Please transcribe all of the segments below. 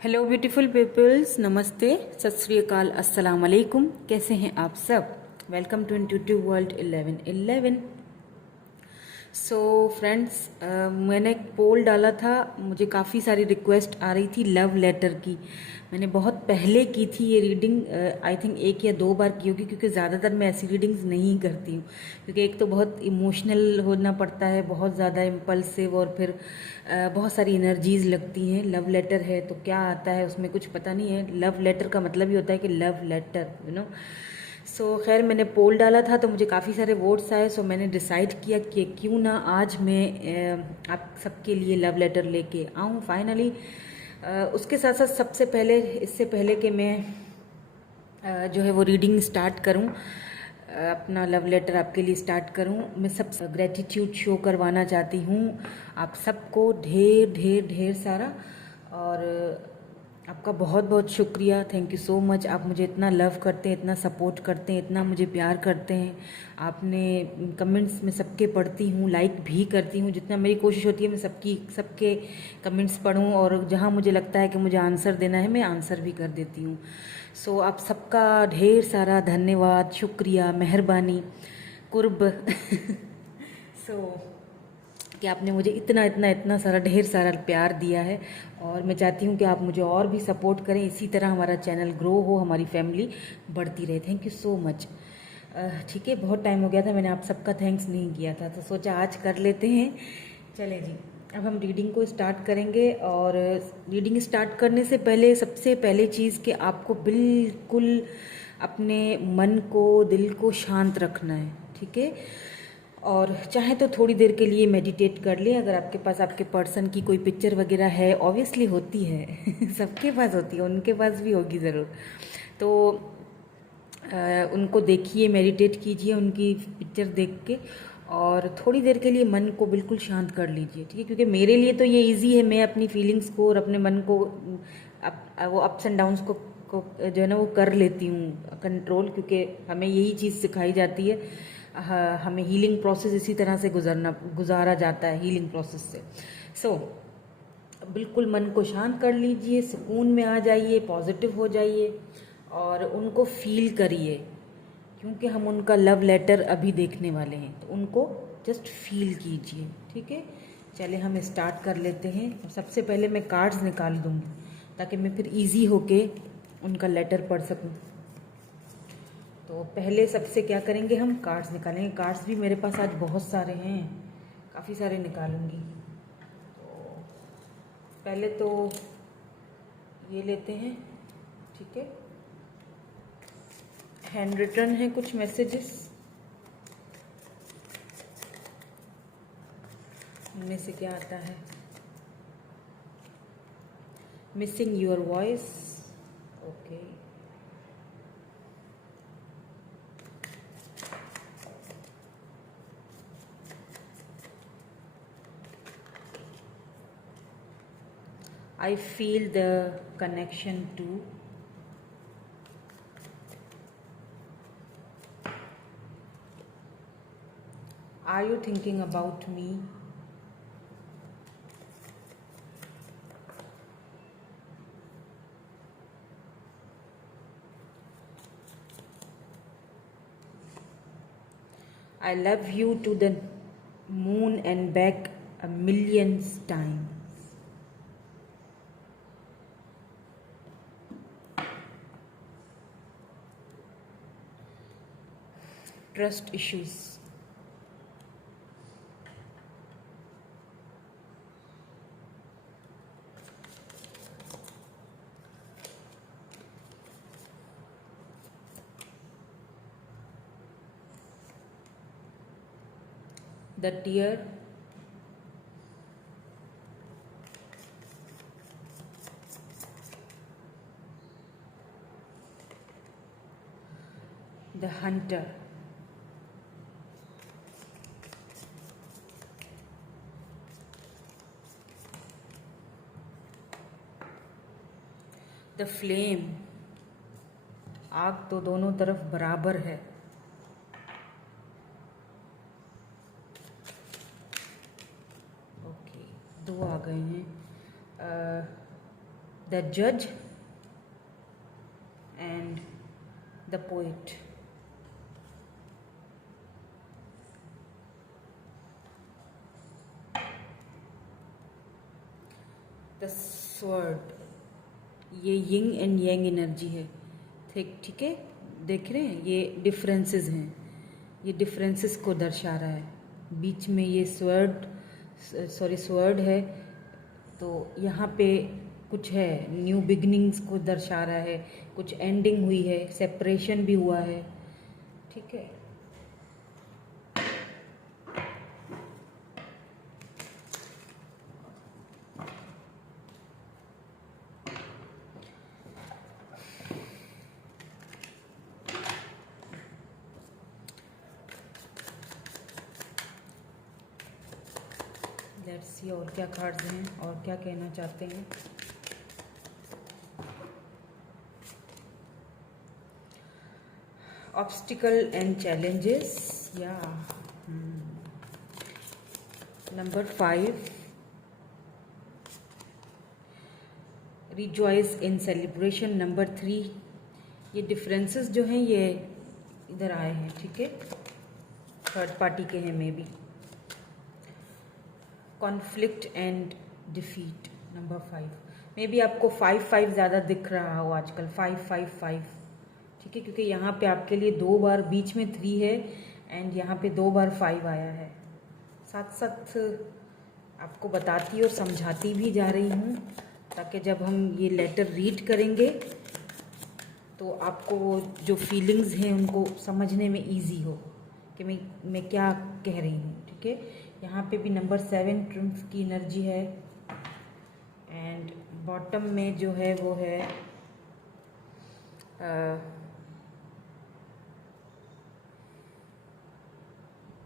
Hello beautiful peoples, नमस्ते, सत श्री अकाल, अस्सलाम वालेकुम। कैसे हैं आप सब? Welcome to intuitive world 1111। So friends, मैंने एक पोल डाला था। मुझे काफ़ी सारी रिक्वेस्ट आ रही थी लव लेटर की। मैंने बहुत पहले की थी ये रीडिंग, आई थिंक 1 या 2 बार की होगी, क्योंकि ज़्यादातर मैं ऐसी रीडिंग्स नहीं करती हूँ। क्योंकि एक तो बहुत इमोशनल होना पड़ता है, बहुत ज़्यादा इम्पल्सिव, और फिर बहुत सारी एनर्जीज लगती हैं। लव लेटर है तो क्या आता है उसमें कुछ पता नहीं है। लव लेटर का मतलब ही होता है कि लव लेटर, यू नो। सो खैर, मैंने पोल डाला था तो मुझे काफ़ी सारे वोट्स आए। सो मैंने डिसाइड किया कि क्यों ना आज मैं आप सबके लिए लव लेटर लेके आऊँ फाइनली। उसके साथ साथ सबसे पहले, इससे पहले कि मैं जो है वो रीडिंग स्टार्ट करूं, अपना लव लेटर आपके लिए स्टार्ट करूं, मैं सब ग्रेटिट्यूड शो करवाना चाहती हूं आप सबको, ढेर ढेर ढेर सारा। और आपका बहुत बहुत शुक्रिया, थैंक यू सो मच। आप मुझे इतना लव करते हैं, इतना सपोर्ट करते हैं, इतना मुझे प्यार करते हैं। आपने कमेंट्स में सबके पढ़ती हूँ, लाइक भी करती हूँ। जितना मेरी कोशिश होती है मैं सबके कमेंट्स पढूं, और जहाँ मुझे लगता है कि मुझे आंसर देना है मैं आंसर भी कर देती हूँ। सो आप सबका ढेर सारा धन्यवाद, शुक्रिया, मेहरबानी, कुर्ब। सो कि आपने मुझे इतना इतना इतना सारा ढेर सारा प्यार दिया है, और मैं चाहती हूँ कि आप मुझे और भी सपोर्ट करें। इसी तरह हमारा चैनल ग्रो हो, हमारी फैमिली बढ़ती रहे। Thank you so much. ठीक है, बहुत टाइम हो गया था मैंने आप सबका थैंक्स नहीं किया था, तो सोचा आज कर लेते हैं। चलें जी, अब हम रीडिंग को स्टार्ट करेंगे। और रीडिंग स्टार्ट करने से पहले सबसे पहले चीज़ कि आपको बिल्कुल अपने मन को, दिल को शांत रखना है, ठीक है। और चाहे तो थोड़ी देर के लिए मेडिटेट कर ले। अगर आपके पास आपके पर्सन की कोई पिक्चर वगैरह है, ऑब्वियसली होती है सबके पास होती है, उनके पास भी होगी ज़रूर। तो उनको देखिए, मेडिटेट कीजिए उनकी पिक्चर देख के, और थोड़ी देर के लिए मन को बिल्कुल शांत कर लीजिए, ठीक है। क्योंकि मेरे लिए तो ये इजी है, मैं अपनी फीलिंग्स को और अपने मन को वो अप्स एंड डाउन्स को जो है ना वो कर लेती हूँ कंट्रोल, क्योंकि हमें यही चीज़ सिखाई जाती है। हमें हीलिंग प्रोसेस इसी तरह से गुजारा जाता है, हीलिंग प्रोसेस से। सो बिल्कुल मन को शांत कर लीजिए, सुकून में आ जाइए, पॉजिटिव हो जाइए, और उनको फील करिए, क्योंकि हम उनका लव लेटर अभी देखने वाले हैं, तो उनको जस्ट फील कीजिए, ठीक है। चले हम स्टार्ट कर लेते हैं। सबसे पहले मैं कार्ड्स निकाल दूँगी ताकि मैं फिर इजी होके उनका लेटर पढ़ सकूँ। तो पहले सबसे क्या करेंगे, हम कार्ड्स निकालेंगे। कार्ड्स भी मेरे पास आज बहुत सारे हैं, काफ़ी सारे निकालूंगी। तो पहले तो ये लेते हैं, ठीक है। हैंड रिटन है कुछ मैसेजेस, इनमें से क्या आता है? Missing your voice, okay. I feel the connection too. Are you thinking about me? I love you to the moon and back a million times. Trust issues. The tear. The hunter. The flame. आग तो दोनों तरफ बराबर है। Okay, 2 आ गए हैं। The जज and the poet. The sword, ये यिंग एंड यांग एनर्जी है। ठीक है, देख रहे हैं ये डिफरेंसेस हैं, ये डिफरेंसेस को दर्शा रहा है। बीच में ये स्वॉर्ड है, तो यहाँ पे कुछ है, न्यू बिगनिंग्स को दर्शा रहा है, कुछ एंडिंग हुई है, सेपरेशन भी हुआ है। ठीक है, लेट्स सी और क्या कार्ड्स हैं और क्या कहना चाहते हैं। ऑब्स्टिकल एंड चैलेंजेस, या नंबर 5, रिजॉइस इन सेलिब्रेशन। नंबर 3, ये डिफरेंसेस जो हैं ये इधर आए हैं। ठीक है, थर्ड पार्टी के हैं may be. Conflict and defeat, number 5। May be आपको 5-5 ज़्यादा दिख रहा हो आजकल, 5-5-5। ठीक है, क्योंकि यहाँ पे आपके लिए 2 बार बीच में 3 है एंड यहाँ पे 2 बार 5 आया है। साथ साथ आपको बताती और समझाती भी जा रही हूँ, ताकि जब हम ये लेटर रीड करेंगे तो आपको वो जो फीलिंग्स हैं उनको समझने में इजी हो कि मैं क्या कह रही हूँ। ठीक है, यहाँ पे भी नंबर 7 ट्रिम्फ की एनर्जी है एंड बॉटम में जो है वो है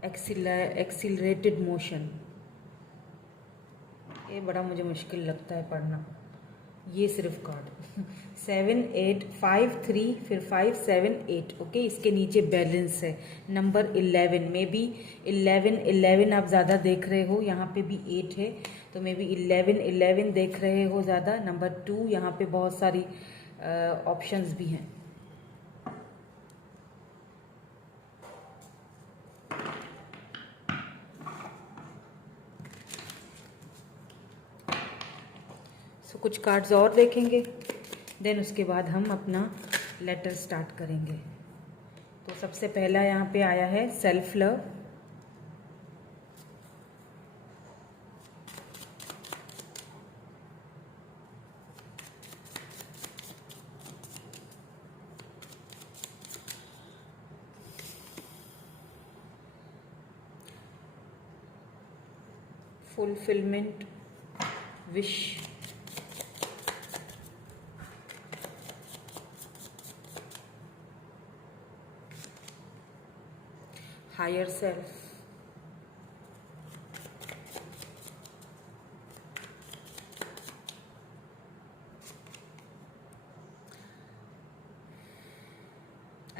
एक्सिलरेटेड मोशन। ये बड़ा मुझे मुश्किल लगता है पढ़ना, ये सिर्फ कार्ड 7 8 5 3 फिर 5 7 8। ओके, इसके नीचे बैलेंस है। नंबर 11 में भी 11 आप ज़्यादा देख रहे हो, यहाँ पे भी 8 है तो मे बी 11 देख रहे हो ज़्यादा। नंबर 2, यहाँ पे बहुत सारी ऑप्शंस भी हैं। सो कुछ कार्ड्स और देखेंगे, देन उसके बाद हम अपना लेटर स्टार्ट करेंगे। तो सबसे पहला यहाँ पे आया है self love. Fulfilment, wish, higher self,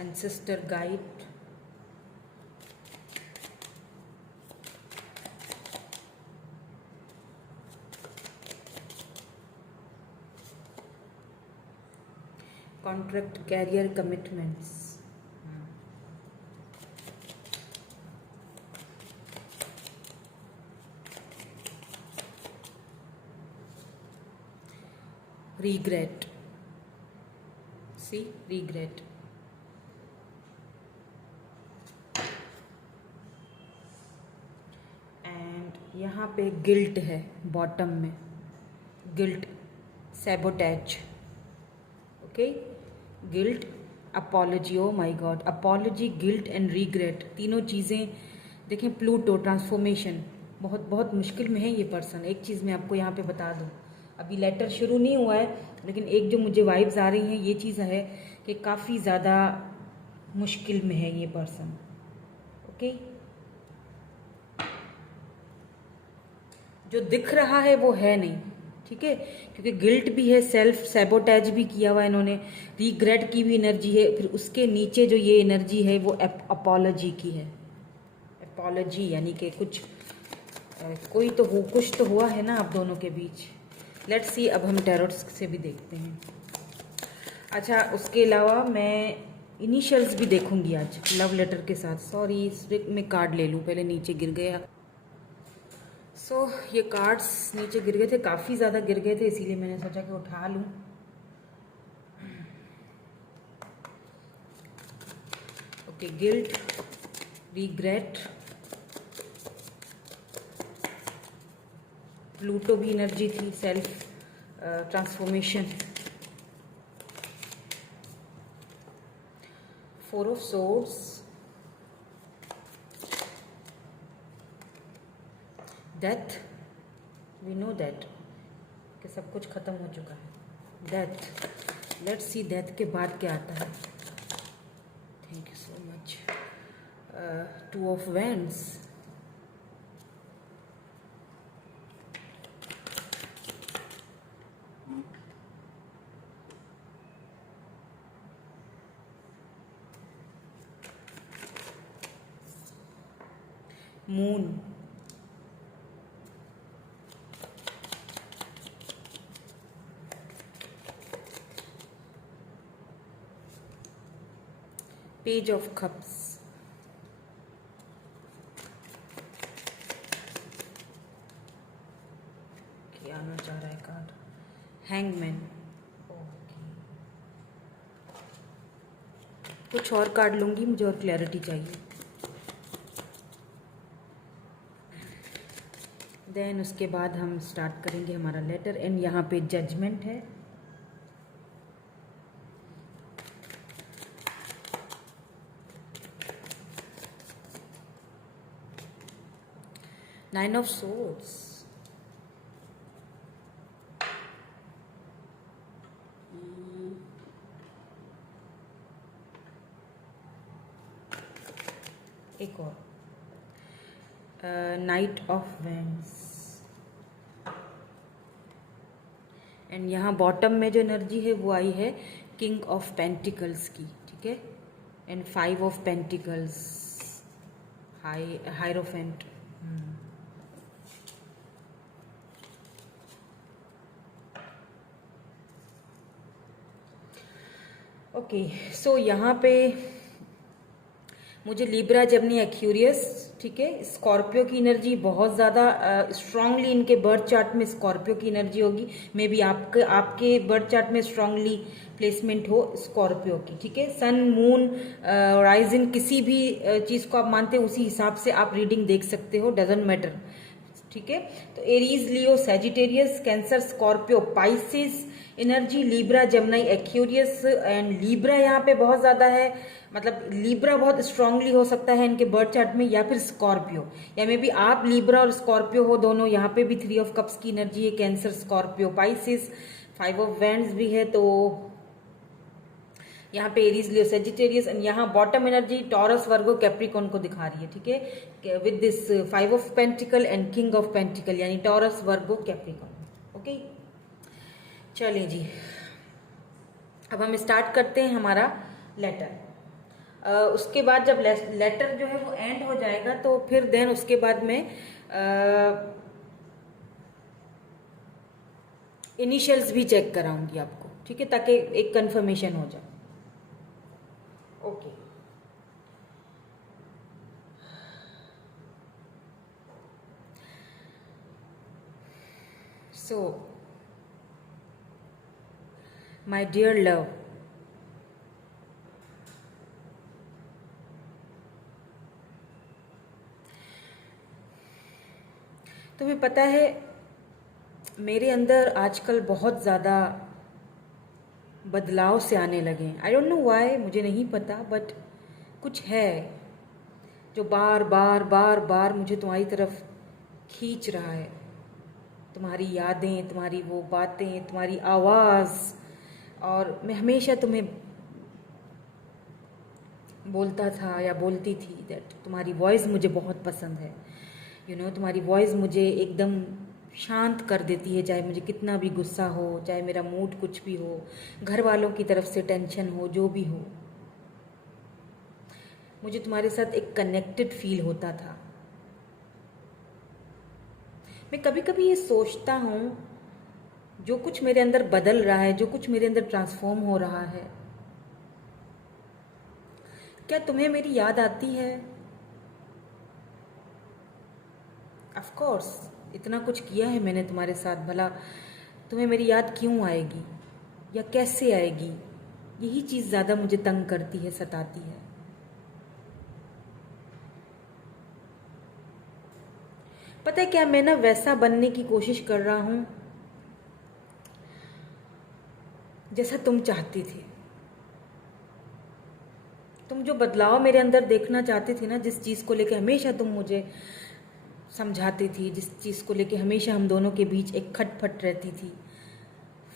ancestor guide, contract, career, commitments, regret, see, regret, and यहाँ पे गिल्ट है बॉटम में, guilt, sabotage. Okay, guilt, apology, oh my God, apology, guilt and regret, तीनों चीज़ें देखें। प्लूटो, ट्रांसफॉर्मेशन, बहुत बहुत मुश्किल में है ये पर्सन। एक चीज़ मैं आपको यहाँ पे बता दूँ, अभी लेटर शुरू नहीं हुआ है, लेकिन एक जो मुझे वाइब्स आ रही हैं ये चीज़ है कि काफ़ी ज़्यादा मुश्किल में है ये पर्सन। ओके, जो दिख रहा है वो है नहीं। ठीक है, क्योंकि गिल्ट भी है, सेल्फ सैबोटैज भी किया हुआ इन्होंने, रिग्रेट की भी एनर्जी है, फिर उसके नीचे जो ये एनर्जी है वो अपॉलॉजी की है। अपॉलॉजी यानी कि कुछ कोई तो हो, कुछ तो हुआ है ना आप दोनों के बीच। लेट्स सी, अब हम टैरोट्स से भी देखते हैं। अच्छा, उसके अलावा मैं इनिशियल्स भी देखूंगी आज लव लेटर के साथ। सॉरी, मैं कार्ड ले लूँ, पहले नीचे गिर गया। सो ये कार्ड्स नीचे गिर गए थे, काफ़ी ज़्यादा गिर गए थे, इसीलिए मैंने सोचा कि उठा लूँ। ओके, गिल्ट, रिग्रेट, प्लूटो भी एनर्जी थी, self transformation, four of swords, death. We know that कि सब कुछ खत्म हो चुका है। डेथ, लेट्स सी डेथ के बाद क्या आता है। Thank you so much. Two of wands, moon, page of cups, क्या आना चाह रहा है कार्ड, हैंगमैन। कुछ और कार्ड लूंगी, मुझे और क्लैरिटी चाहिए। देन उसके बाद हम स्टार्ट करेंगे हमारा लेटर। एंड यहाँ पे जजमेंट है, नाइन ऑफ सोर्ड्स, एक और, नाइट ऑफ वेंड्स। एंड यहाँ बॉटम में जो एनर्जी है वो आई है किंग ऑफ पेंटिकल्स की, ठीक है। And five of pentacles, hierophant. Okay, so यहाँ पे मुझे लिब्रा, जेमिनी, एक्यूरियस, ठीक है। स्कॉर्पियो की एनर्जी बहुत ज़्यादा स्ट्रांगली इनके बर्थ चार्ट में स्कॉर्पियो की एनर्जी होगी। मे बी आपके बर्थ चार्ट में स्ट्रांगली प्लेसमेंट हो स्कॉर्पियो की, ठीक है। सन, मून, राइजिन, किसी भी चीज़ को आप मानते हैं उसी हिसाब से आप रीडिंग देख सकते हो, डजेंट मैटर, ठीक है। तो Aries, Leo, Sagittarius, cancer, Scorpio, Pisces energy, Libra, Gemini, Aquarius. And Libra यहाँ पे बहुत ज़्यादा है, मतलब लिब्रा बहुत स्ट्रांगली हो सकता है इनके बर्थ चार्ट में, या फिर स्कॉर्पियो, या मे बी आप लिब्रा और स्कॉर्पियो हो दोनों। यहाँ पे भी थ्री ऑफ कप्स की एनर्जी है, cancer, Scorpio, Pisces, five of wands भी है। तो यहाँ पे एरीज, लियो, सेजिटेरियस। एंड यहाँ बॉटम एनर्जी टॉरस, वर्गो, कैप्रिकॉन को दिखा रही है, ठीक है, with this five of pentacle and king of pentacle, यानी टॉरस, वर्गो, कैप्रिकॉन। ओके, चलिए जी, अब हम स्टार्ट करते हैं हमारा लेटर। उसके बाद जब लेटर जो है वो एंड हो जाएगा तो फिर देन उसके बाद में इनिशियल्स भी चेक कराऊंगी आपको, ठीक है, ताकि एक कंफर्मेशन हो जाए। Okay, so my dear love, तुम्हें पता है मेरे अंदर आजकल बहुत ज़्यादा बदलाव से आने लगे हैं। आई डोंट नो व्हाई, मुझे नहीं पता, बट कुछ है जो बार बार बार बार मुझे तुम्हारी तरफ खींच रहा है। तुम्हारी यादें, तुम्हारी वो बातें, तुम्हारी आवाज़। और मैं हमेशा तुम्हें बोलता था या बोलती थी दैट तुम्हारी वॉइस मुझे बहुत पसंद है। यू नो, तुम्हारी वॉइस मुझे एकदम शांत कर देती है, चाहे मुझे कितना भी गुस्सा हो, चाहे मेरा मूड कुछ भी हो, घर वालों की तरफ से टेंशन हो, जो भी हो, मुझे तुम्हारे साथ एक कनेक्टेड फील होता था। मैं कभी कभी ये सोचता हूँ जो कुछ मेरे अंदर बदल रहा है, जो कुछ मेरे अंदर ट्रांसफॉर्म हो रहा है, क्या तुम्हें मेरी याद आती है? ऑफ कोर्स, इतना कुछ किया है मैंने तुम्हारे साथ, भला तुम्हें मेरी याद क्यों आएगी या कैसे आएगी? यही चीज़ ज़्यादा मुझे तंग करती है, सताती है। पता है क्या, मैं ना वैसा बनने की कोशिश कर रहा हूँ जैसा तुम चाहती थी। तुम जो बदलाव मेरे अंदर देखना चाहती थी ना, जिस चीज़ को लेके हमेशा तुम मुझे समझाती थी, जिस चीज़ को लेके हमेशा हम दोनों के बीच एक खटपट रहती थी,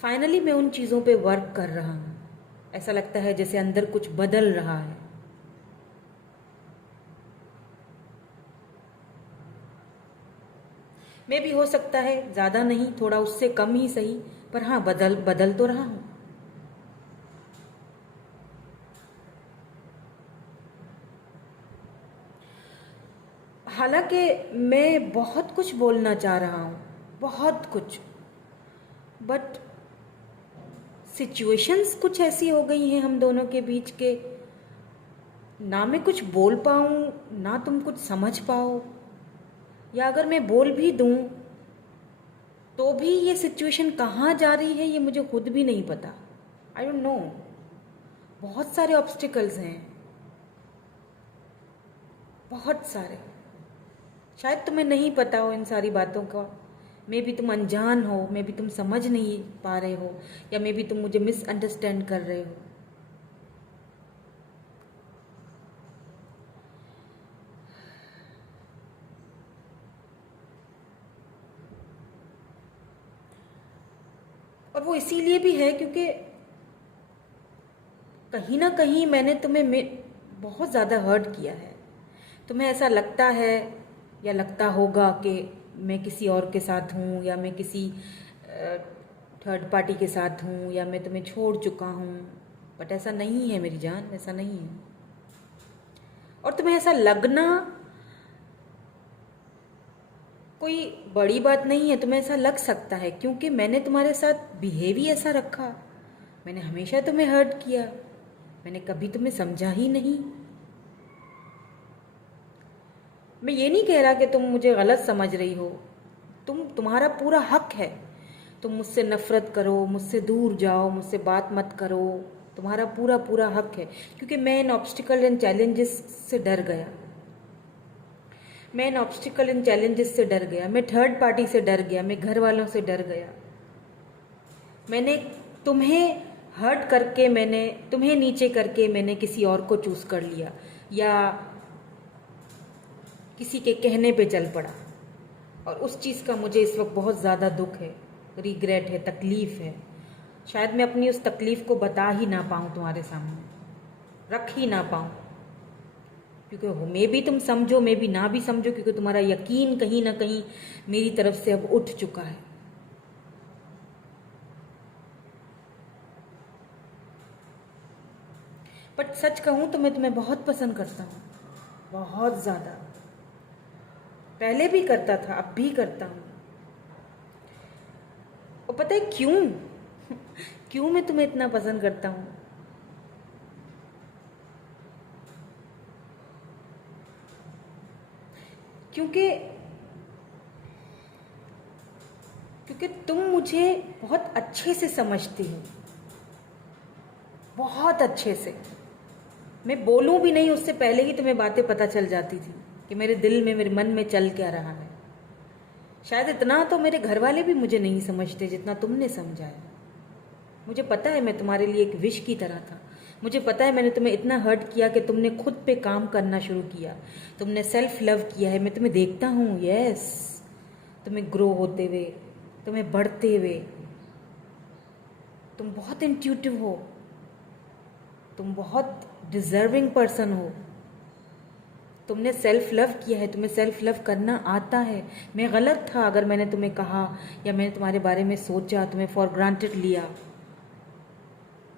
फाइनली मैं उन चीज़ों पे वर्क कर रहा हूँ। ऐसा लगता है जैसे अंदर कुछ बदल रहा है। मैं भी हो सकता है ज़्यादा नहीं, थोड़ा उससे कम ही सही, पर हाँ, बदल तो रहा हूँ। हालांकि मैं बहुत कुछ बोलना चाह रहा हूँ, बहुत कुछ, बट सिचुएशंस कुछ ऐसी हो गई हैं हम दोनों के बीच के, ना मैं कुछ बोल पाऊँ, ना तुम कुछ समझ पाओ, या अगर मैं बोल भी दूँ तो भी ये सिचुएशन कहाँ जा रही है ये मुझे खुद भी नहीं पता। आई डोंट नो, बहुत सारे ऑब्स्टिकल्स हैं, बहुत सारे। शायद तुम्हें नहीं पता हो इन सारी बातों का, मे भी तुम अनजान हो, मे भी तुम समझ नहीं पा रहे हो, या मे भी तुम मुझे मिसअंडरस्टैंड कर रहे हो। और वो इसीलिए भी है क्योंकि कहीं ना कहीं मैंने तुम्हें बहुत ज़्यादा हर्ट किया है। तुम्हें ऐसा लगता है या लगता होगा कि मैं किसी और के साथ हूँ, या मैं किसी थर्ड पार्टी के साथ हूँ, या मैं तुम्हें छोड़ चुका हूँ, बट ऐसा नहीं है मेरी जान, ऐसा नहीं है। और तुम्हें ऐसा लगना कोई बड़ी बात नहीं है, तुम्हें ऐसा लग सकता है क्योंकि मैंने तुम्हारे साथ बिहेव ही ऐसा रखा। मैंने हमेशा तुम्हें हर्ट किया, मैंने कभी तुम्हें समझा ही नहीं। मैं ये नहीं कह रहा कि तुम मुझे गलत समझ रही हो, तुम्हारा पूरा हक है, तुम मुझसे नफरत करो, मुझसे दूर जाओ, मुझसे बात मत करो, तुम्हारा पूरा पूरा हक है। क्योंकि मैं इन ऑब्स्टिकल एंड चैलेंजेस से डर गया, मैं इन ऑब्स्टिकल एंड चैलेंजेस से डर गया, मैं थर्ड पार्टी से डर गया, मैं घर वालों से डर गया। मैंने तुम्हें हर्ट करके, मैंने तुम्हें नीचे करके मैंने किसी और को चूज कर लिया, या किसी के कहने पे चल पड़ा। और उस चीज़ का मुझे इस वक्त बहुत ज़्यादा दुख है, रिग्रेट है, तकलीफ़ है। शायद मैं अपनी उस तकलीफ़ को बता ही ना पाऊँ, तुम्हारे सामने रख ही ना पाऊँ, क्योंकि मे भी तुम समझो, मे भी ना भी समझो, क्योंकि तुम्हारा यकीन कहीं ना कहीं मेरी तरफ से अब उठ चुका है। बट सच कहूँ तो मैं तुम्हें बहुत पसंद करता हूँ, बहुत ज़्यादा। पहले भी करता था, अब भी करता हूँ। और पता है क्यों क्यों मैं तुम्हें इतना पसंद करता हूँ? क्योंकि क्योंकि तुम मुझे बहुत अच्छे से समझती हो, बहुत अच्छे से। मैं बोलूं भी नहीं उससे पहले ही तुम्हें बातें पता चल जाती थी कि मेरे दिल में, मेरे मन में चल क्या रहा है। शायद इतना तो मेरे घर वाले भी मुझे नहीं समझते जितना तुमने समझा है। मुझे पता है मैं तुम्हारे लिए एक विश की तरह था। मुझे पता है मैंने तुम्हें इतना हर्ट किया कि तुमने खुद पे काम करना शुरू किया, तुमने सेल्फ लव किया है। मैं तुम्हें देखता हूँ, यस, तुम्हें ग्रो होते हुए, तुम्हें बढ़ते हुए। तुम बहुत इंट्यूटिव हो, तुम बहुत डिजर्विंग पर्सन हो। तुमने सेल्फ लव किया है, तुम्हें सेल्फ लव करना आता है। मैं गलत था अगर मैंने तुम्हें कहा या मैंने तुम्हारे बारे में सोचा, तुम्हें फॉर ग्रांटेड लिया।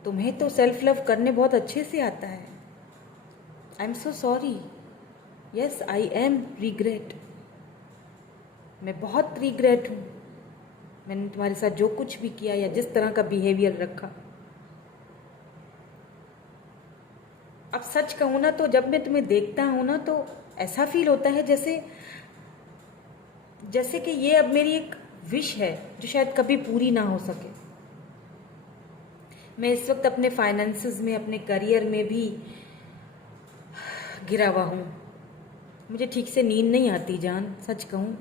तुम्हें तो सेल्फ लव करने बहुत अच्छे से आता है। I am so sorry, yes I am regret, मैं बहुत रिग्रेट हूँ। मैंने तुम्हारे साथ जो कुछ भी किया या जिस तरह का बिहेवियर रखा। अब सच कहूँ ना तो जब मैं तुम्हें देखता हूँ ना तो ऐसा फील होता है जैसे जैसे कि ये अब मेरी एक विश है जो शायद कभी पूरी ना हो सके। मैं इस वक्त अपने फाइनेंसेस में, अपने करियर में भी गिरा हुआ हूँ। मुझे ठीक से नींद नहीं आती जान, सच कहूँ।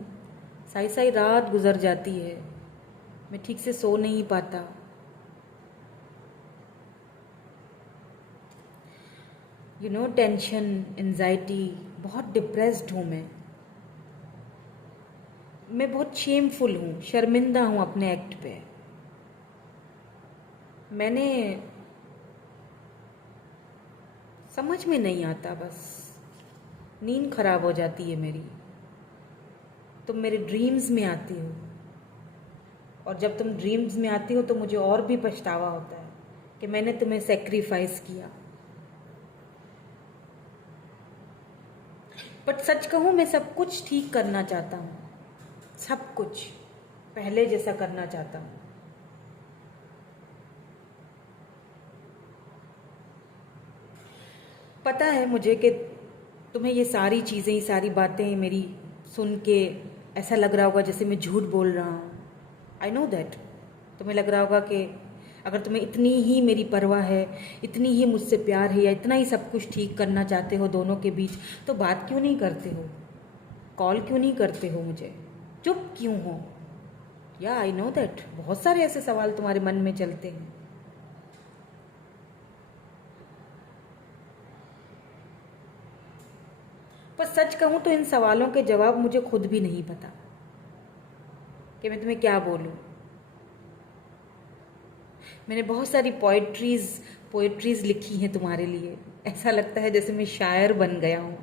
साई साई रात गुजर जाती है, मैं ठीक से सो नहीं पाता। टेंशन, एंजाइटी, बहुत डिप्रेस्ड हूँ मैं बहुत शेमफुल हूँ, शर्मिंदा हूँ अपने एक्ट पे। मैंने समझ में नहीं आता, बस नींद खराब हो जाती है मेरी। तुम मेरे ड्रीम्स में आती हो, और जब तुम ड्रीम्स में आती हो तो मुझे और भी पछतावा होता है कि मैंने तुम्हें सेक्रीफाइस किया। बट सच कहूँ, मैं सब कुछ ठीक करना चाहता हूँ, सब कुछ पहले जैसा करना चाहता हूँ। पता है मुझे कि तुम्हें ये सारी चीज़ें, ये सारी बातें मेरी सुन के ऐसा लग रहा होगा जैसे मैं झूठ बोल रहा हूँ। I know that. तुम्हें लग रहा होगा कि अगर तुम्हें इतनी ही मेरी परवाह है, इतनी ही मुझसे प्यार है, या इतना ही सब कुछ ठीक करना चाहते हो दोनों के बीच, तो बात क्यों नहीं करते हो, कॉल क्यों नहीं करते हो मुझे, चुप क्यों हो? या आई नो दैट बहुत सारे ऐसे सवाल तुम्हारे मन में चलते हैं। पर सच कहूँ तो इन सवालों के जवाब मुझे खुद भी नहीं पता कि मैं तुम्हें क्या बोलूँ। मैंने बहुत सारी पोएट्रीज लिखी हैं तुम्हारे लिए। ऐसा लगता है जैसे मैं शायर बन गया हूँ।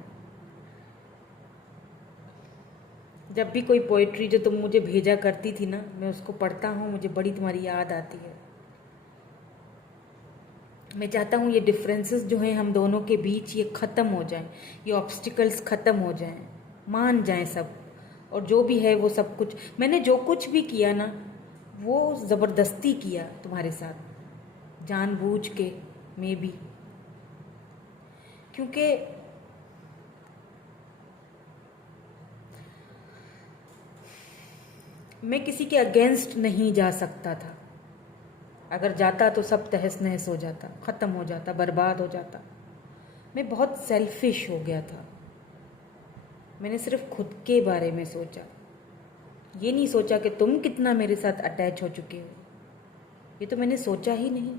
जब भी कोई पोएट्री जो तुम मुझे भेजा करती थी ना, मैं उसको पढ़ता हूँ, मुझे बड़ी तुम्हारी याद आती है। मैं चाहता हूँ ये डिफरेंसेस जो हैं हम दोनों के बीच, ये ख़त्म हो जाएं, ये ऑब्स्टिकल्स ख़त्म हो जाएं, मान जाएं सब। और जो भी है वो सब कुछ, मैंने जो कुछ भी किया ना वो ज़बरदस्ती किया तुम्हारे साथ, जानबूझ के मे बी, क्योंकि मैं किसी के अगेंस्ट नहीं जा सकता था। अगर जाता तो सब तहस नहस हो जाता, ख़त्म हो जाता, बर्बाद हो जाता। मैं बहुत सेल्फिश हो गया था। मैंने सिर्फ खुद के बारे में सोचा, ये नहीं सोचा कि तुम कितना मेरे साथ अटैच हो चुके हो, ये तो मैंने सोचा ही नहीं।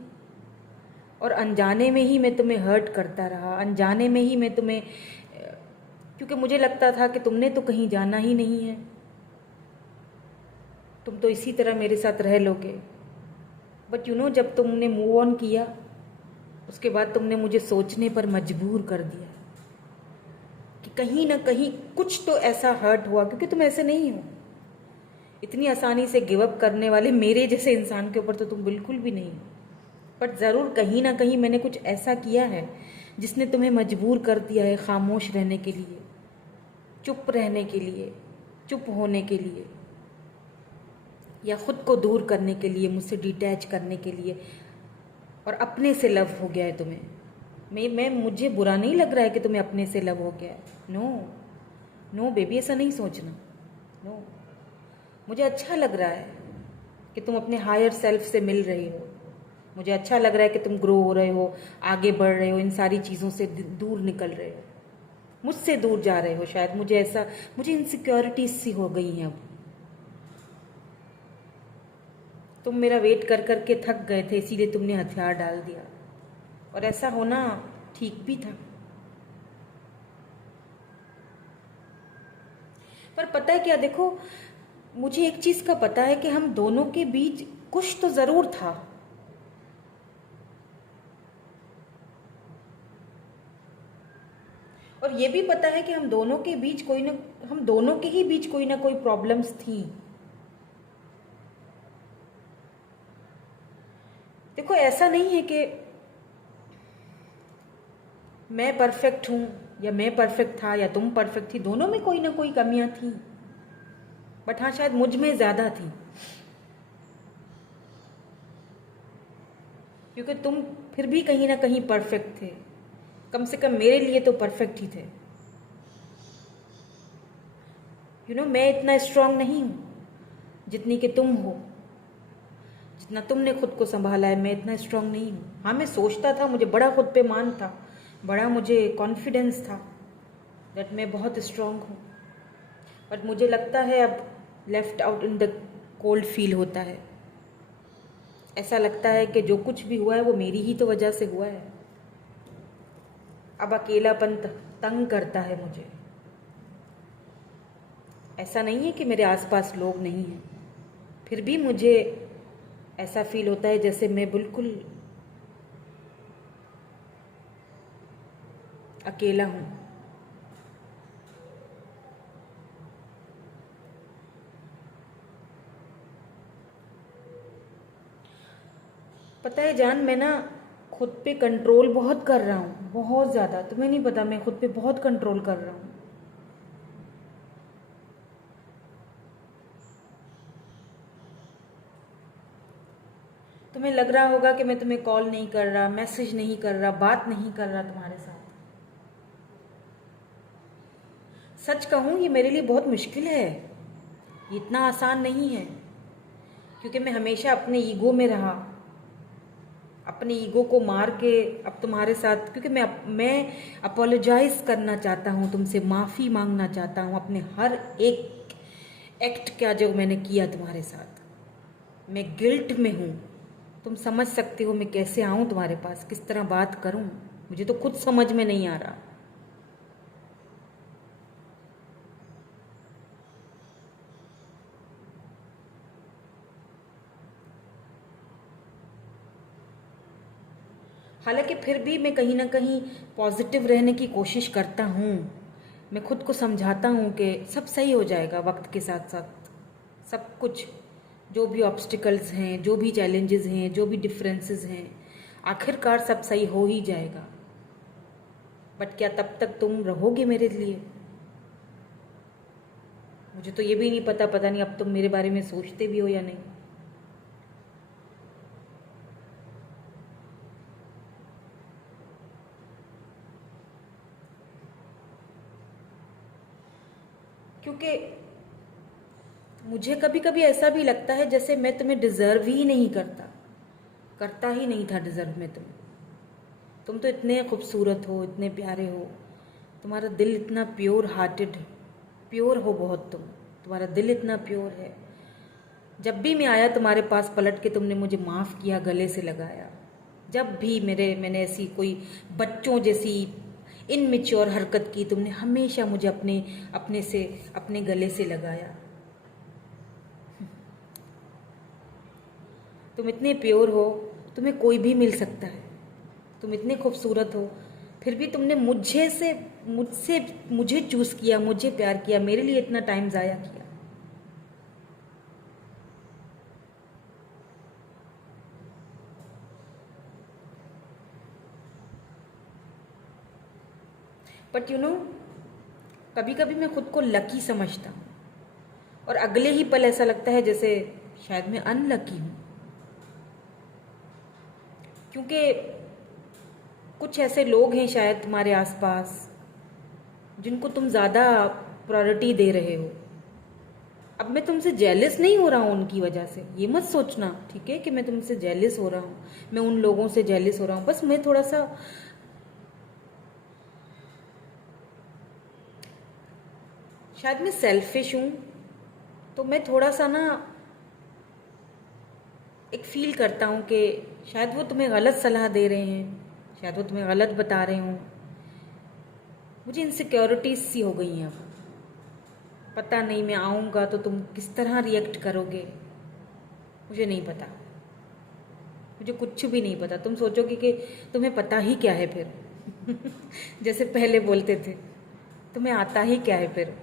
और अनजाने में ही मैं तुम्हें हर्ट करता रहा, अनजाने में ही मैं तुम्हें, क्योंकि मुझे लगता था कि तुमने तो कहीं जाना ही नहीं है, तुम तो इसी तरह मेरे साथ रह लोगे। बट जब तुमने मूव ऑन किया, उसके बाद तुमने मुझे सोचने पर मजबूर कर दिया कि कहीं ना कहीं कुछ तो ऐसा हर्ट हुआ, क्योंकि तुम ऐसे नहीं हो। इतनी आसानी से गिव अप करने वाले मेरे जैसे इंसान के ऊपर तो तुम बिल्कुल भी नहीं हो। बट ज़रूर कहीं ना कहीं मैंने कुछ ऐसा किया है जिसने तुम्हें मजबूर कर दिया है खामोश रहने के लिए, चुप रहने के लिए, चुप होने के लिए, या खुद को दूर करने के लिए, मुझसे डिटैच करने के लिए, और अपने से लव हो गया है तुम्हें। मुझे बुरा नहीं लग रहा है कि तुम्हें अपने से लव हो गया है। नो बेबी, ऐसा नहीं सोचना। नो, मुझे अच्छा लग रहा है कि तुम अपने हायर सेल्फ से मिल रही हो। मुझे अच्छा लग रहा है कि तुम ग्रो हो रहे हो, आगे बढ़ रहे हो, इन सारी चीज़ों से दूर निकल रहे हो, मुझसे दूर जा रहे हो। शायद मुझे इनसिक्योरिटीज सी हो गई हैं अब। तुम मेरा वेट कर कर के थक गए थे, इसीलिए तुमने हथियार डाल दिया, और ऐसा होना ठीक भी था। पर पता है क्या, देखो, मुझे एक चीज का पता है कि हम दोनों के बीच कुछ तो जरूर था। और ये भी पता है कि हम दोनों के ही बीच कोई ना कोई प्रॉब्लम्स थी। देखो, ऐसा नहीं है कि मैं परफेक्ट हूं या मैं परफेक्ट था या तुम परफेक्ट थी, दोनों में कोई ना कोई कमियां थी। बट हाँ, शायद मुझ में ज्यादा थी। क्योंकि तुम फिर भी कहीं ना कहीं परफेक्ट थे, कम से कम मेरे लिए तो परफेक्ट ही थे। मैं इतना स्ट्रांग नहीं हूँ जितनी कि तुम हो। जितना तुमने खुद को संभाला है, मैं इतना स्ट्रांग नहीं हूँ। हाँ, मैं सोचता था, मुझे बड़ा खुद पे मान था, बड़ा मुझे कॉन्फिडेंस था दैट मैं बहुत स्ट्रांग हूँ। बट मुझे लगता है अब left out in the cold feel होता है। ऐसा लगता है कि जो कुछ भी हुआ है वो मेरी ही तो वजह से हुआ है। अब अकेलापन तंग करता है मुझे। ऐसा नहीं है कि मेरे आसपास लोग नहीं हैं, फिर भी मुझे ऐसा फील होता है जैसे मैं बिल्कुल अकेला हूँ। पता है जान, मैं ना खुद पे कंट्रोल बहुत कर रहा हूँ, बहुत ज़्यादा। तुम्हें नहीं पता, मैं खुद पे बहुत कंट्रोल कर रहा हूँ। तुम्हें लग रहा होगा कि मैं तुम्हें कॉल नहीं कर रहा, मैसेज नहीं कर रहा, बात नहीं कर रहा तुम्हारे साथ। सच कहूँ, ये मेरे लिए बहुत मुश्किल है, ये इतना आसान नहीं है। क्योंकि मैं हमेशा अपने ईगो में रहा, अपने ईगो को मार के अब तुम्हारे साथ, क्योंकि मैं अपोलोजाइज करना चाहता हूँ, तुमसे माफ़ी मांगना चाहता हूँ अपने हर एक एक्ट का जो मैंने किया तुम्हारे साथ। मैं गिल्ट में हूँ। तुम समझ सकते हो मैं कैसे आऊँ तुम्हारे पास, किस तरह बात करूँ, मुझे तो खुद समझ में नहीं आ रहा। हालांकि फिर भी मैं कहीं ना कहीं पॉजिटिव रहने की कोशिश करता हूँ। मैं खुद को समझाता हूँ कि सब सही हो जाएगा वक्त के साथ साथ। सब कुछ, जो भी ऑब्स्टिकल्स हैं, जो भी चैलेंजेस हैं, जो भी डिफरेंसेस हैं, आखिरकार सब सही हो ही जाएगा। बट क्या तब तक तुम रहोगे मेरे लिए? मुझे तो ये भी नहीं पता, पता नहीं अब तुम मेरे बारे में सोचते भी हो या नहीं। क्योंकि मुझे कभी कभी ऐसा भी लगता है जैसे मैं तुम्हें डिज़र्व ही नहीं करता, करता ही नहीं था डिज़र्व में तुम्हें। तुम तो इतने खूबसूरत हो, इतने प्यारे हो, तुम्हारा दिल इतना प्योर हार्टेड है, प्योर हो बहुत तुम, तुम्हारा दिल इतना प्योर है। जब भी मैं आया तुम्हारे पास पलट के, तुमने मुझे माफ़ किया, गले से लगाया। जब भी मैंने ऐसी कोई बच्चों जैसी इनमेच्योर हरकत की, तुमने हमेशा मुझे अपने अपने से अपने गले से लगाया। तुम इतने प्योर हो, तुम्हें कोई भी मिल सकता है, तुम इतने खूबसूरत हो, फिर भी तुमने मुझे चूज़ किया, मुझे प्यार किया, मेरे लिए इतना टाइम ज़ाया किया। बट कभी कभी मैं खुद को लकी समझता हूँ, और अगले ही पल ऐसा लगता है जैसे शायद मैं अनलकी हूँ। क्योंकि कुछ ऐसे लोग हैं शायद तुम्हारे आसपास जिनको तुम ज़्यादा प्रायोरिटी दे रहे हो। अब मैं तुमसे जेलस नहीं हो रहा हूँ उनकी वजह से, ये मत सोचना, ठीक है, कि मैं तुमसे जेलस हो रहा हूँ, मैं उन लोगों से जेलस हो रहा हूँ। बस मैं थोड़ा सा, शायद मैं सेल्फिश हूँ, तो मैं थोड़ा सा ना एक फील करता हूँ कि शायद वो तुम्हें गलत सलाह दे रहे हैं, शायद वो तुम्हें गलत बता रहे हों। मुझे इनसिक्योरिटीज सी हो गई हैं अब। पता नहीं मैं आऊँगा तो तुम किस तरह रिएक्ट करोगे, मुझे नहीं पता, मुझे कुछ भी नहीं पता। तुम सोचोगे कि तुम्हें पता ही क्या है फिर जैसे पहले बोलते थे, तुम्हें आता ही क्या है फिर,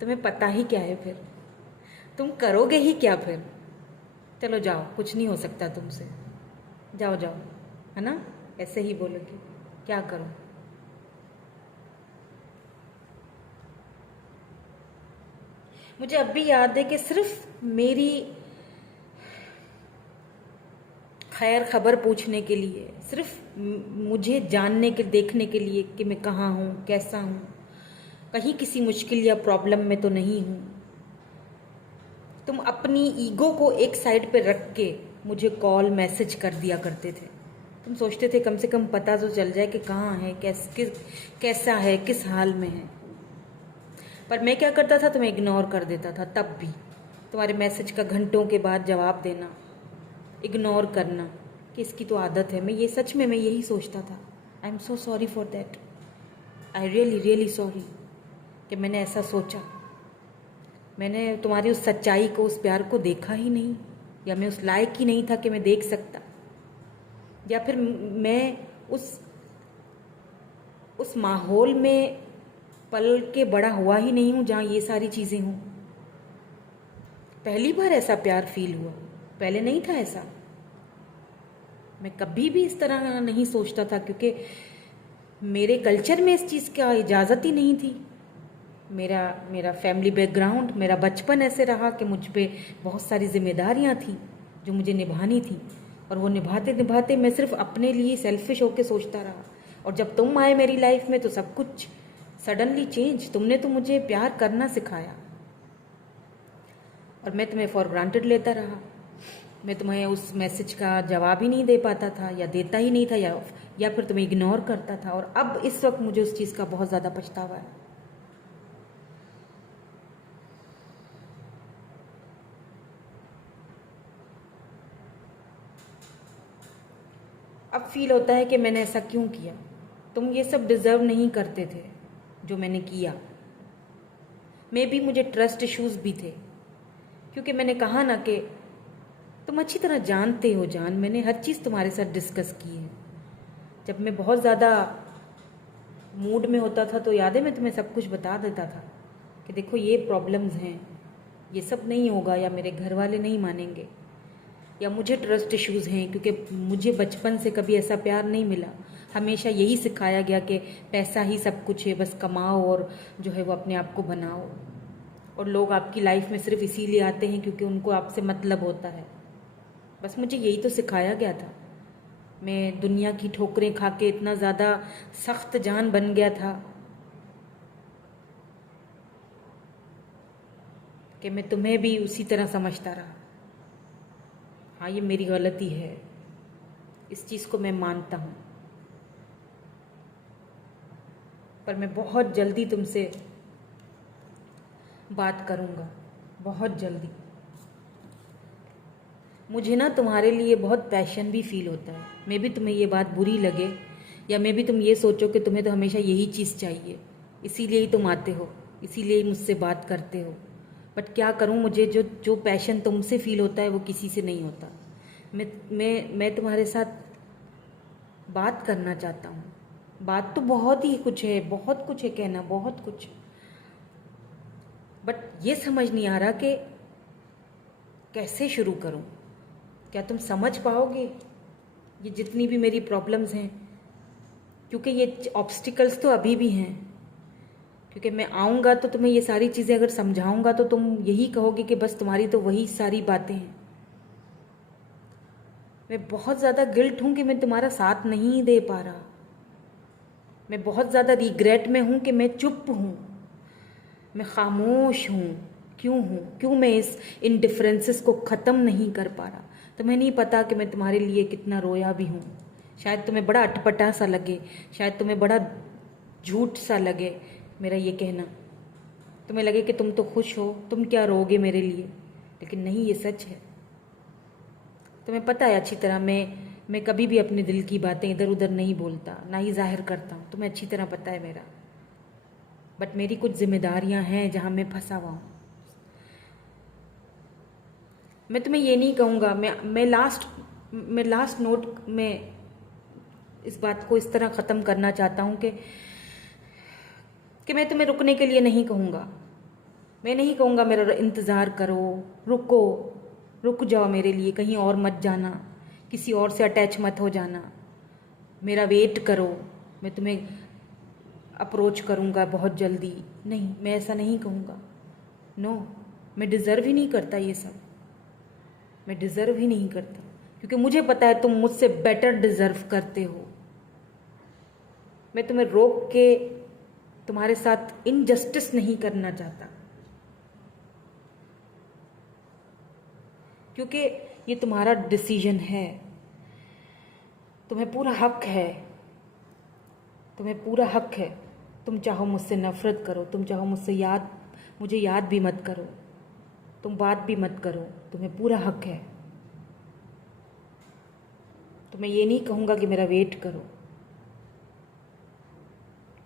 तुम्हें पता ही क्या है फिर, तुम करोगे ही क्या फिर। चलो जाओ, कुछ नहीं हो सकता तुमसे, जाओ जाओ, है ना, ऐसे ही बोलोगे, क्या करूं। मुझे अब भी याद है कि सिर्फ मेरी खैर खबर पूछने के लिए, सिर्फ मुझे जानने के देखने के लिए कि मैं कहाँ हूँ, कैसा हूँ, कहीं किसी मुश्किल या प्रॉब्लम में तो नहीं हूँ। तुम अपनी ईगो को एक साइड पे रख के मुझे कॉल मैसेज कर दिया करते थे। तुम सोचते थे कम से कम पता तो चल जाए कि कहाँ है, कैसा है, किस हाल में है। पर मैं क्या करता था, तुम्हें इग्नोर कर देता था। तब भी तुम्हारे मैसेज का घंटों के बाद जवाब देना, इग्नोर करना कि इसकी तो आदत है। मैं सच में मैं यही सोचता था। I am so sorry for that. I really really sorry कि मैंने ऐसा सोचा। मैंने तुम्हारी उस सच्चाई को, उस प्यार को देखा ही नहीं, या मैं उस लायक ही नहीं था कि मैं देख सकता, या फिर मैं उस माहौल में पल के बड़ा हुआ ही नहीं हूँ जहाँ ये सारी चीज़ें हों। पहली बार ऐसा प्यार फील हुआ, पहले नहीं था ऐसा। मैं कभी भी इस तरह नहीं सोचता था, क्योंकि मेरे कल्चर में इस चीज़ का इजाज़त ही नहीं थी। मेरा फैमिली बैकग्राउंड, मेरा बचपन ऐसे रहा कि मुझ पे बहुत सारी जिम्मेदारियां थी जो मुझे निभानी थी, और वो निभाते निभाते मैं सिर्फ अपने लिए सेल्फिश होके सोचता रहा। और जब तुम आए मेरी लाइफ में तो सब कुछ सडनली चेंज। तुमने तो मुझे प्यार करना सिखाया, और मैं तुम्हें फॉर ग्रांटेड लेता रहा। मैं तुम्हें उस मैसेज का जवाब ही नहीं दे पाता था, या देता ही नहीं था, या फिर तुम्हें इग्नोर करता था। और अब इस वक्त मुझे उस चीज़ का बहुत ज़्यादा पछतावा है। अब फील होता है कि मैंने ऐसा क्यों किया। तुम ये सब डिज़र्व नहीं करते थे जो मैंने किया। मे भी मुझे ट्रस्ट इश्यूज भी थे, क्योंकि मैंने कहा ना कि तुम अच्छी तरह जानते हो जान, मैंने हर चीज़ तुम्हारे साथ डिस्कस की है। जब मैं बहुत ज़्यादा मूड में होता था तो याद है मैं तुम्हें सब कुछ बता देता था कि देखो ये प्रॉब्लम्स हैं, ये सब नहीं होगा, या मेरे घर वाले नहीं मानेंगे, या मुझे ट्रस्ट इश्यूज़ हैं क्योंकि मुझे बचपन से कभी ऐसा प्यार नहीं मिला। हमेशा यही सिखाया गया कि पैसा ही सब कुछ है, बस कमाओ और जो है वो अपने आप को बनाओ, और लोग आपकी लाइफ में सिर्फ इसीलिए आते हैं क्योंकि उनको आपसे मतलब होता है। बस मुझे यही तो सिखाया गया था। मैं दुनिया की ठोकरें खा के इतना ज़्यादा सख्त जान बन गया था कि मैं तुम्हें भी उसी तरह समझता रहा। हाँ, ये मेरी गलती है, इस चीज़ को मैं मानता हूँ, पर मैं बहुत जल्दी तुमसे बात करूँगा, बहुत जल्दी। मुझे ना तुम्हारे लिए बहुत पैशन भी फील होता है। मे भी तुम्हें ये बात बुरी लगे, या मे भी तुम ये सोचो कि तुम्हें तो हमेशा यही चीज़ चाहिए, इसीलिए ही तुम आते हो, इसीलिए ही मुझसे बात करते हो। बट क्या करूँ, मुझे जो पैशन तुमसे फील होता है वो किसी से नहीं होता। मैं तुम्हारे साथ बात करना चाहता हूँ। बात तो बहुत ही कुछ है, बहुत कुछ है कहना, बहुत कुछ, बट ये समझ नहीं आ रहा कि कैसे शुरू करूँ। क्या तुम समझ पाओगे ये जितनी भी मेरी प्रॉब्लम्स हैं? क्योंकि ये ऑब्स्टिकल्स तो अभी भी हैं, क्योंकि मैं आऊँगा तो तुम्हें ये सारी चीज़ें अगर समझाऊँगा तो तुम यही कहोगे कि बस तुम्हारी तो वही सारी बातें हैं। मैं बहुत ज़्यादा गिल्ट हूँ कि मैं तुम्हारा साथ नहीं दे पा रहा। मैं बहुत ज़्यादा रिग्रेट में हूँ कि मैं चुप हूँ, मैं खामोश हूँ। क्यों मैं इन डिफरेंसेस को ख़त्म नहीं कर पा रहा? तुम्हें नहीं पता कि मैं तुम्हारे लिए कितना रोया भी हूँ। शायद तुम्हें बड़ा अटपटा सा लगे, शायद तुम्हें बड़ा झूठ सा लगे मेरा ये कहना। तुम्हें लगे कि तुम तो खुश हो, तुम क्या रोगे मेरे लिए, लेकिन नहीं, ये सच है। तुम्हें पता है अच्छी तरह मैं कभी भी अपने दिल की बातें इधर उधर नहीं बोलता, ना ही जाहिर करता हूँ। तुम्हें अच्छी तरह पता है मेरा। बट मेरी कुछ जिम्मेदारियाँ हैं जहाँ मैं फंसा हुआ हूँ। मैं तुम्हें ये नहीं कहूँगा, मैं लास्ट नोट में इस बात को इस तरह ख़त्म करना चाहता हूँ कि मैं तुम्हें रुकने के लिए नहीं कहूँगा। मैं नहीं कहूँगा मेरा इंतज़ार करो, रुक जाओ मेरे लिए, कहीं और मत जाना, किसी और से अटैच मत हो जाना, मेरा वेट करो, मैं तुम्हें अप्रोच करूँगा बहुत जल्दी। नहीं, मैं ऐसा नहीं कहूँगा। नो, मैं डिज़र्व ही नहीं करता ये सब, मैं डिज़र्व ही नहीं करता। क्योंकि मुझे पता है तुम मुझसे बेटर डिजर्व करते हो। मैं तुम्हें रोक के तुम्हारे साथ इनजस्टिस नहीं करना चाहता, क्योंकि ये तुम्हारा डिसीजन है। तुम्हें पूरा हक है, तुम्हें पूरा हक है। तुम चाहो मुझसे नफरत करो, तुम चाहो मुझे याद भी मत करो, तुम बात भी मत करो, तुम्हें पूरा हक है। तो मैं ये नहीं कहूँगा कि मेरा वेट करो,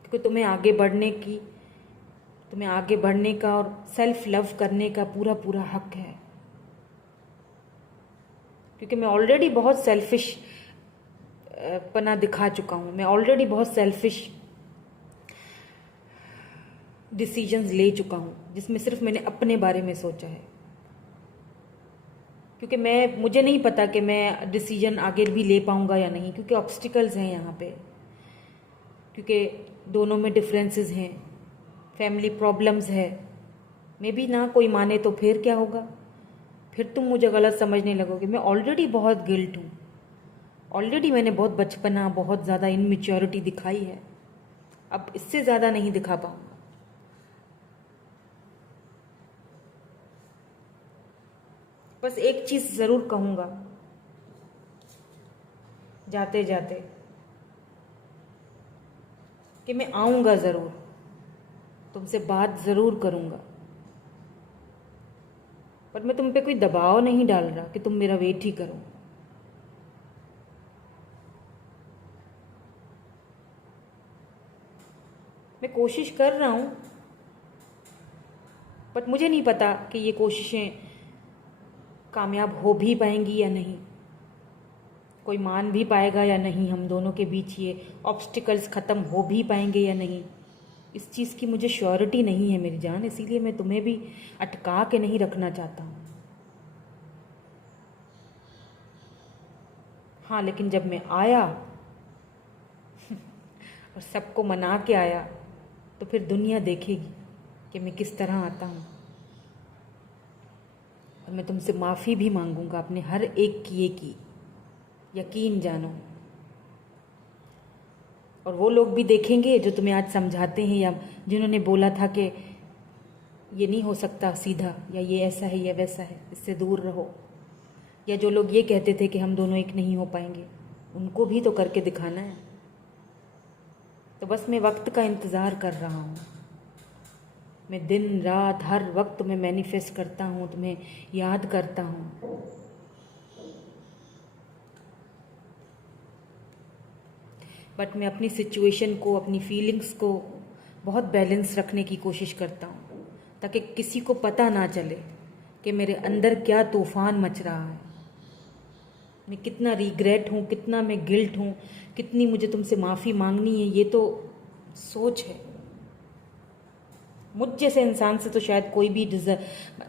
क्योंकि तुम्हें आगे बढ़ने का और सेल्फ लव करने का पूरा पूरा हक है। क्योंकि मैं ऑलरेडी बहुत सेल्फिश पना दिखा चुका हूँ, मैं ऑलरेडी बहुत सेल्फिश डिसीजंस ले चुका हूँ, जिसमें सिर्फ मैंने अपने बारे में सोचा है। क्योंकि मुझे नहीं पता कि मैं डिसीजन आगे भी ले पाऊँगा या नहीं, क्योंकि ऑब्स्टिकल्स हैं यहाँ पे, क्योंकि दोनों में डिफरेंसेस हैं, फैमिली प्रॉब्लम्स है। मे बी ना कोई माने तो फिर क्या होगा, फिर तुम मुझे गलत समझने लगोगे। मैं ऑलरेडी बहुत गिल्ट हूँ, ऑलरेडी मैंने बहुत बचपना, बहुत ज़्यादा इनमेच्योरिटी दिखाई है, अब इससे ज़्यादा नहीं दिखा पाऊँगा। बस एक चीज़ ज़रूर कहूँगा जाते जाते, कि मैं आऊँगा ज़रूर, तुमसे बात ज़रूर करूँगा, पर मैं तुम पे कोई दबाव नहीं डाल रहा कि तुम मेरा वेट ही करो। मैं कोशिश कर रहा हूँ, बट मुझे नहीं पता कि ये कोशिशें कामयाब हो भी पाएंगी या नहीं, कोई मान भी पाएगा या नहीं, हम दोनों के बीच ये ऑब्स्टिकल्स ख़त्म हो भी पाएंगे या नहीं, इस चीज़ की मुझे श्योरिटी नहीं है मेरी जान। इसीलिए मैं तुम्हें भी अटका के नहीं रखना चाहता हूँ। हाँ, लेकिन जब मैं आया और सबको मना के आया, तो फिर दुनिया देखेगी कि मैं किस तरह आता हूँ। और मैं तुमसे माफ़ी भी मांगूंगा अपने हर एक किए की, यकीन जानो। और वो लोग भी देखेंगे जो तुम्हें आज समझाते हैं, या जिन्होंने बोला था कि ये नहीं हो सकता सीधा, या ये ऐसा है या वैसा है, इससे दूर रहो, या जो लोग ये कहते थे कि हम दोनों एक नहीं हो पाएंगे, उनको भी तो करके दिखाना है। तो बस मैं वक्त का इंतज़ार कर रहा हूँ। मैं दिन रात हर वक्त तुम्हें मैनिफेस्ट करता हूँ, तुम्हें याद करता हूँ। बट मैं अपनी सिचुएशन को, अपनी फीलिंग्स को बहुत बैलेंस रखने की कोशिश करता हूँ, ताकि किसी को पता ना चले कि मेरे अंदर क्या तूफ़ान मच रहा है। मैं कितना रिग्रेट हूँ, कितना मैं गिल्ट हूँ, कितनी मुझे तुमसे माफ़ी मांगनी है, ये तो सोच है। मुझ जैसे इंसान से तो शायद कोई भी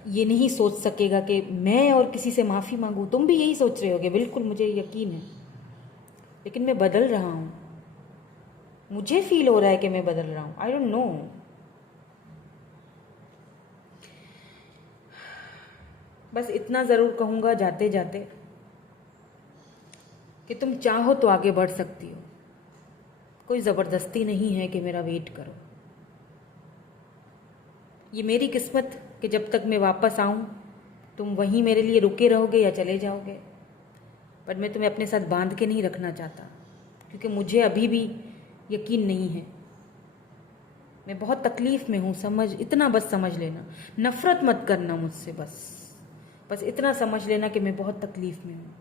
ये नहीं सोच सकेगा कि मैं और किसी से माफ़ी मांगूँ। तुम भी यही सोच रहे होगे, बिल्कुल मुझे यकीन है। लेकिन मैं बदल रहा हूँ, मुझे फील हो रहा है कि मैं बदल रहा हूँ। I don't know. बस इतना ज़रूर कहूँगा जाते जाते कि तुम चाहो तो आगे बढ़ सकती हो, कोई ज़बरदस्ती नहीं है कि मेरा वेट करो। ये मेरी किस्मत कि जब तक मैं वापस आऊँ तुम वहीं मेरे लिए रुके रहोगे या चले जाओगे। पर मैं तुम्हें अपने साथ बांध के नहीं रखना चाहता, क्योंकि मुझे अभी भी यकीन नहीं है। मैं बहुत तकलीफ़ में हूँ, इतना बस समझ लेना। नफ़रत मत करना मुझसे, बस इतना समझ लेना कि मैं बहुत तकलीफ़ में हूँ।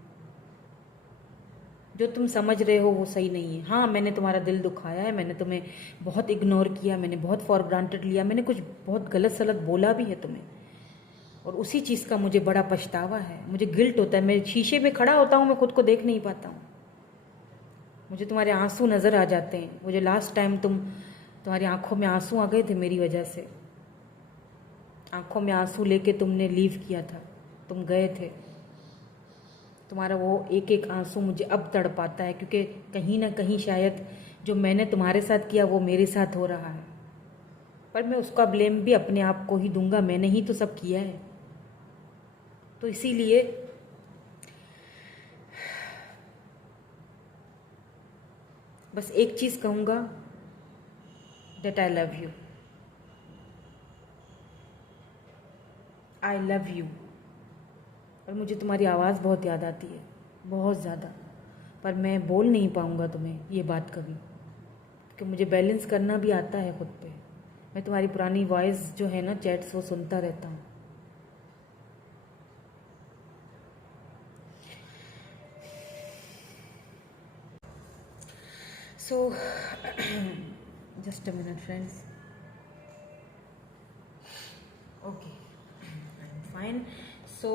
जो तुम समझ रहे हो वो सही नहीं है। हाँ, मैंने तुम्हारा दिल दुखाया है, मैंने तुम्हें बहुत इग्नोर किया, मैंने बहुत फॉर ग्रांटेड लिया, मैंने कुछ बहुत गलत सलत बोला भी है तुम्हें, और उसी चीज़ का मुझे बड़ा पछतावा है। मुझे गिल्ट होता है, मैं शीशे में खड़ा होता हूँ, मैं खुद को देख नहीं पाता हूँ, मुझे तुम्हारे आंसू नज़र आ जाते हैं। मुझे लास्ट टाइम तुम्हारी आंखों में आंसू आ गए थे मेरी वजह से, आंखों में आंसू लेके तुमने लीव किया था, तुम गए थे। तुम्हारा वो एक एक आंसू मुझे अब तड़पाता है, क्योंकि कहीं ना कहीं शायद जो मैंने तुम्हारे साथ किया वो मेरे साथ हो रहा है। पर मैं उसका ब्लेम भी अपने आप को ही दूंगा, मैंने ही तो सब किया है। तो इसीलिए बस एक चीज़ कहूँगा, that I love you. I love you. और मुझे तुम्हारी आवाज़ बहुत याद आती है, बहुत ज़्यादा, पर मैं बोल नहीं पाऊँगा तुम्हें ये बात कभी, कि मुझे बैलेंस करना भी आता है खुद पे। मैं तुम्हारी पुरानी वॉइस जो है ना चैट्स, वो सुनता रहता हूँ। So just a minute friends. Okay, I am fine. So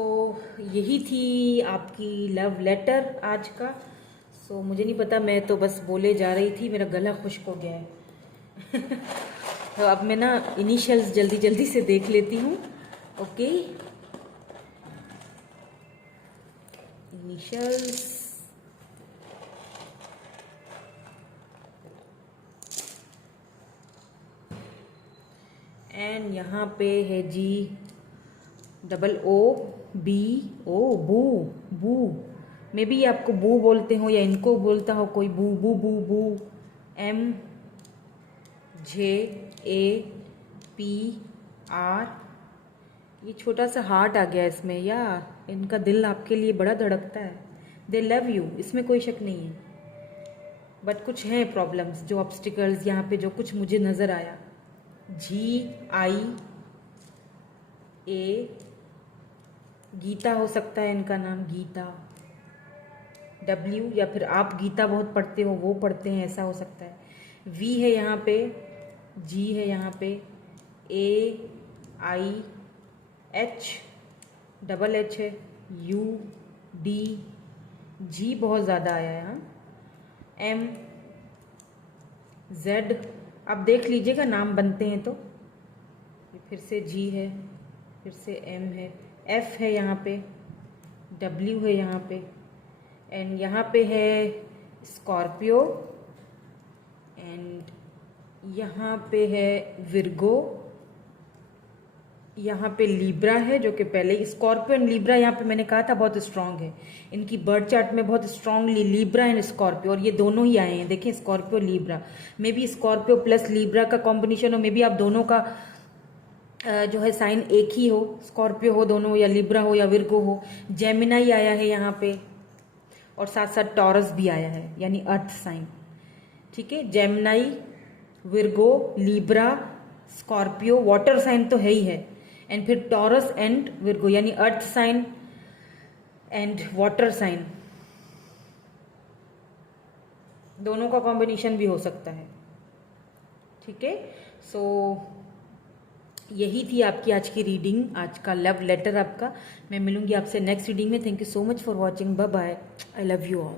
यही थी आपकी लव लेटर आज का। सो मुझे नहीं पता, मैं तो बस बोले जा रही थी, मेरा गला खुश्क हो गया है। तो अब मैं ना इनिशियल्स जल्दी जल्दी से देख लेती हूँ। ओके, इनिशियल्स, एंड यहाँ पे है जी OOB, ओ बू, बू। मे बी आपको बू बोलते हो या इनको बोलता हो कोई, बू बू बू बू। MJAPR। ये छोटा सा हार्ट आ गया इसमें, या इनका दिल आपके लिए बड़ा धड़कता है। दे लव यू, इसमें कोई शक नहीं है, बट कुछ हैं प्रॉब्लम्स, जो ऑब्स्टिकल्स यहाँ पे जो कुछ मुझे नज़र आया। GIA, गीता हो सकता है इनका नाम, गीता। W, या फिर आप गीता बहुत पढ़ते हो, वो पढ़ते हैं, ऐसा हो सकता है। V है यहाँ पे, G है यहाँ पे, AIH, डबल H है, UD, G बहुत ज़्यादा आया है यहाँ, MZ। आप देख लीजिएगा नाम बनते हैं तो। फिर से G है, फिर से M है, F है यहाँ पे, W है यहाँ पे, एंड यहाँ पे है स्कॉर्पियो, एंड यहाँ पे है विर्गो, यहाँ पे लीब्रा है, जो कि पहले स्कॉर्पियो एंड लीब्रा यहाँ पे मैंने कहा था बहुत स्ट्रांग है इनकी बर्थ चार्ट में, बहुत स्ट्रांगली लीब्रा एंड स्कॉर्पियो, और ये दोनों ही आए हैं। देखिए Scorpio Libra, may be Scorpio plus Libra का कॉम्बिनेशन हो, मे बी आप दोनों का जो है साइन एक ही हो, स्कॉर्पियो हो दोनों, या लिब्रा हो या विर्गो हो। जेमिनाई आया है यहाँ पे, और साथ साथ टॉरस भी आया है, यानी अर्थ साइन। ठीक है, Gemini, Virgo, Libra, Scorpio, water sign तो है ही है, एंड फिर टॉरस एंड विर्गो, यानी earth sign and water sign, दोनों का कॉम्बिनेशन भी हो सकता है। ठीक है, सो यही थी आपकी आज की रीडिंग, आज का लव लेटर आपका। मैं मिलूंगी आपसे नेक्स्ट रीडिंग में। Thank you so much for watching, bye bye, I love you all.